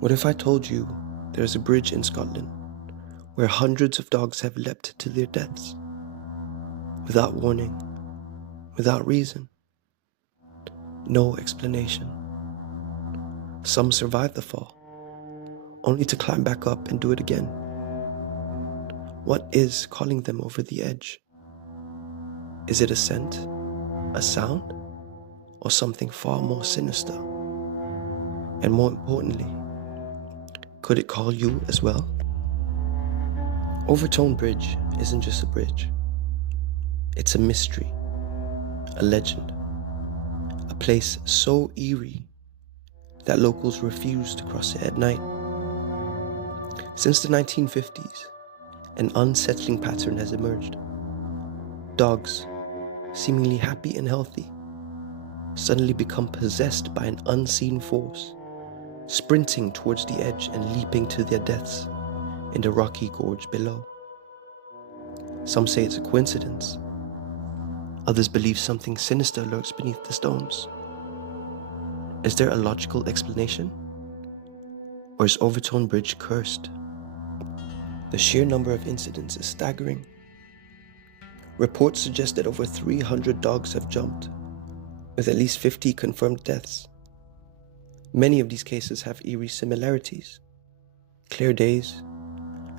What if I told you there's a bridge in Scotland where hundreds of dogs have leapt to their deaths? Without warning, without reason, no explanation. Some survive the fall, only to climb back up and do it again. What is calling them over the edge? Is it a scent, a sound, or something far more sinister? And more importantly, could it call you as well? Overtoun Bridge isn't just a bridge. It's a mystery, a legend, a place so eerie that locals refuse to cross it at night. Since the 1950s, an unsettling pattern has emerged. Dogs, seemingly happy and healthy, suddenly become possessed by an unseen force, sprinting towards the edge and leaping to their deaths in the rocky gorge below. Some say it's a coincidence. Others believe something sinister lurks beneath the stones. Is there a logical explanation? Or is Overtoun Bridge cursed? The sheer number of incidents is staggering. Reports suggest that over 300 dogs have jumped, with at least 50 confirmed deaths. Many of these cases have eerie similarities. Clear days,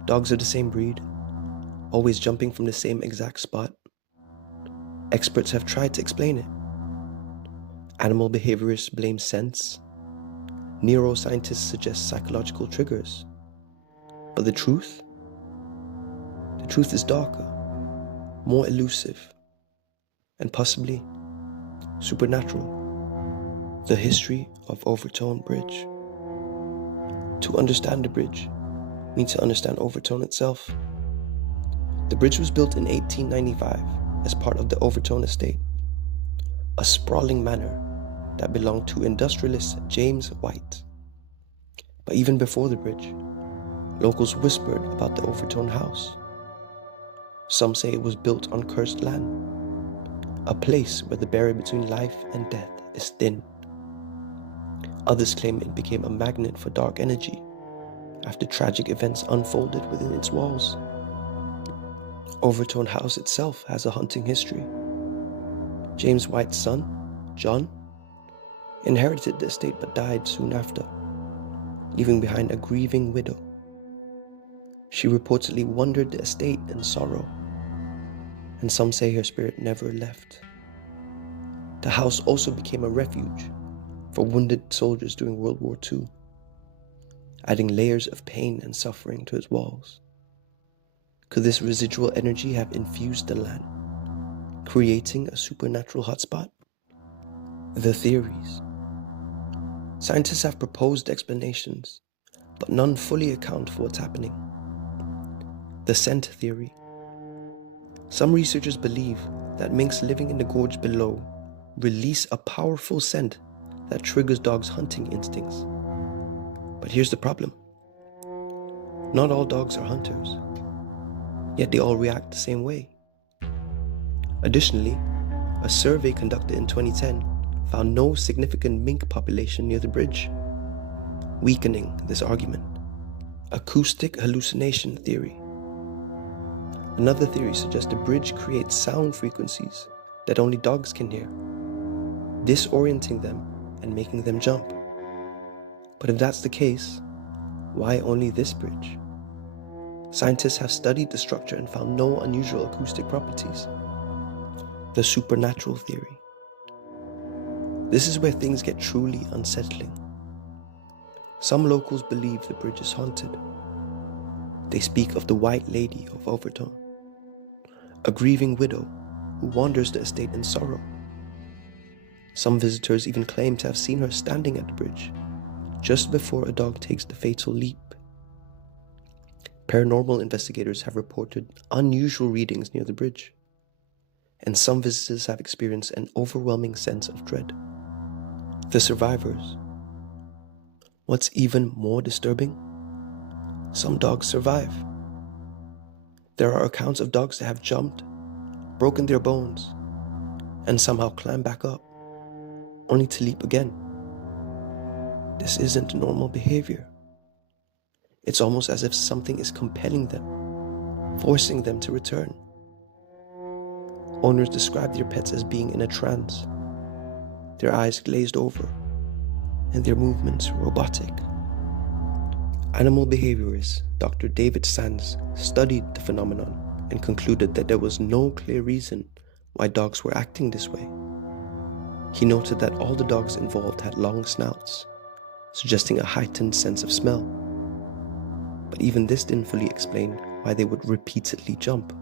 dogs of the same breed, always jumping from the same exact spot. Experts have tried to explain it. Animal behaviorists blame scents. Neuroscientists suggest psychological triggers. But the truth? The truth is darker, more elusive, and possibly supernatural. The history of Overtoun Bridge. To understand the bridge, we need to understand Overtoun itself. The bridge was built in 1895 as part of the Overtoun estate, a sprawling manor that belonged to industrialist James White. But even before the bridge, locals whispered about the Overtoun house. Some say it was built on cursed land, a place where the barrier between life and death is thin. Others claim it became a magnet for dark energy after tragic events unfolded within its walls. Overtoun House itself has a haunting history. James White's son, John, inherited the estate but died soon after, leaving behind a grieving widow. She reportedly wandered the estate in sorrow, and some say her spirit never left. The house also became a refuge for wounded soldiers during World War II, adding layers of pain and suffering to its walls. Could this residual energy have infused the land, creating a supernatural hotspot? The theories. Scientists have proposed explanations, but none fully account for what's happening. The scent theory. Some researchers believe that minks living in the gorge below release a powerful scent that triggers dogs' hunting instincts. But here's the problem. Not all dogs are hunters, yet they all react the same way. Additionally, a survey conducted in 2010 found no significant mink population near the bridge, weakening this argument. Acoustic hallucination theory. Another theory suggests the bridge creates sound frequencies that only dogs can hear, disorienting them and making them jump. But if that's the case, why only this bridge? Scientists have studied the structure and found no unusual acoustic properties. The supernatural theory. This is where things get truly unsettling. Some locals believe the bridge is haunted. They speak of the White Lady of Overtoun, a grieving widow who wanders the estate in sorrow. Some visitors even claim to have seen her standing at the bridge just before a dog takes the fatal leap. Paranormal investigators have reported unusual readings near the bridge, and some visitors have experienced an overwhelming sense of dread. The survivors. What's even more disturbing? Some dogs survive. There are accounts of dogs that have jumped, broken their bones, and somehow climbed back up, only to leap again. This isn't normal behavior. It's almost as if something is compelling them, forcing them to return. Owners describe their pets as being in a trance, their eyes glazed over, and their movements robotic. Animal behaviorist Dr. David Sands studied the phenomenon and concluded that there was no clear reason why dogs were acting this way. He noted that all the dogs involved had long snouts, suggesting a heightened sense of smell. But even this didn't fully explain why they would repeatedly jump.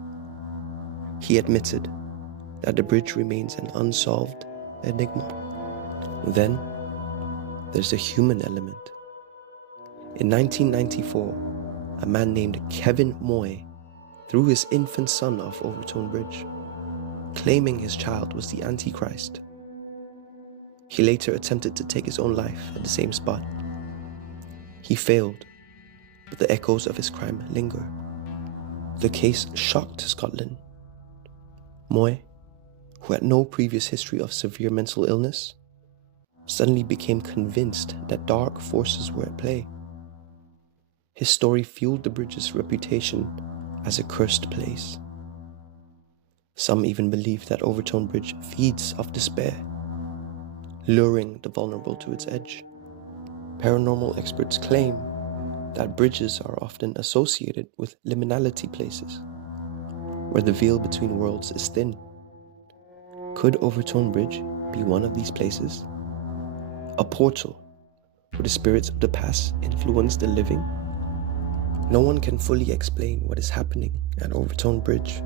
He admitted that the bridge remains an unsolved enigma. Then, there's the human element. In 1994, a man named Kevin Moy threw his infant son off Overtoun Bridge, claiming his child was the Antichrist. He later attempted to take his own life at the same spot. He failed, but the echoes of his crime linger. The case shocked Scotland. Moy, who had no previous history of severe mental illness, suddenly became convinced that dark forces were at play. His story fueled the bridge's reputation as a cursed place. Some even believe that Overtoun Bridge feeds off despair, luring the vulnerable to its edge. Paranormal experts claim that bridges are often associated with liminality places, where the veil between worlds is thin. Could Overtoun Bridge be one of these places? A portal where the spirits of the past influence the living? No one can fully explain what is happening at Overtoun Bridge.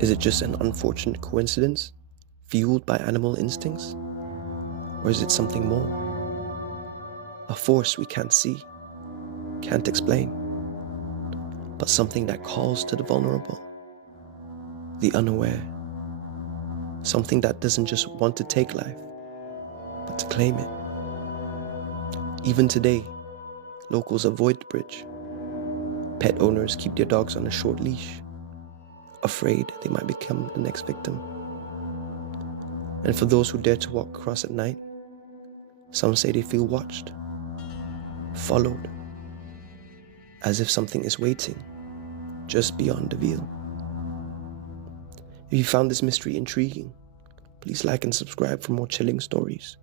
Is it just an unfortunate coincidence, fueled by animal instincts? Or is it something more? A force we can't see, can't explain, but something that calls to the vulnerable, the unaware. Something that doesn't just want to take life, but to claim it. Even today, locals avoid the bridge. Pet owners keep their dogs on a short leash, afraid they might become the next victim. And for those who dare to walk across at night, some say they feel watched, followed, as if something is waiting just beyond the veil. If you found this mystery intriguing, please like and subscribe for more chilling stories.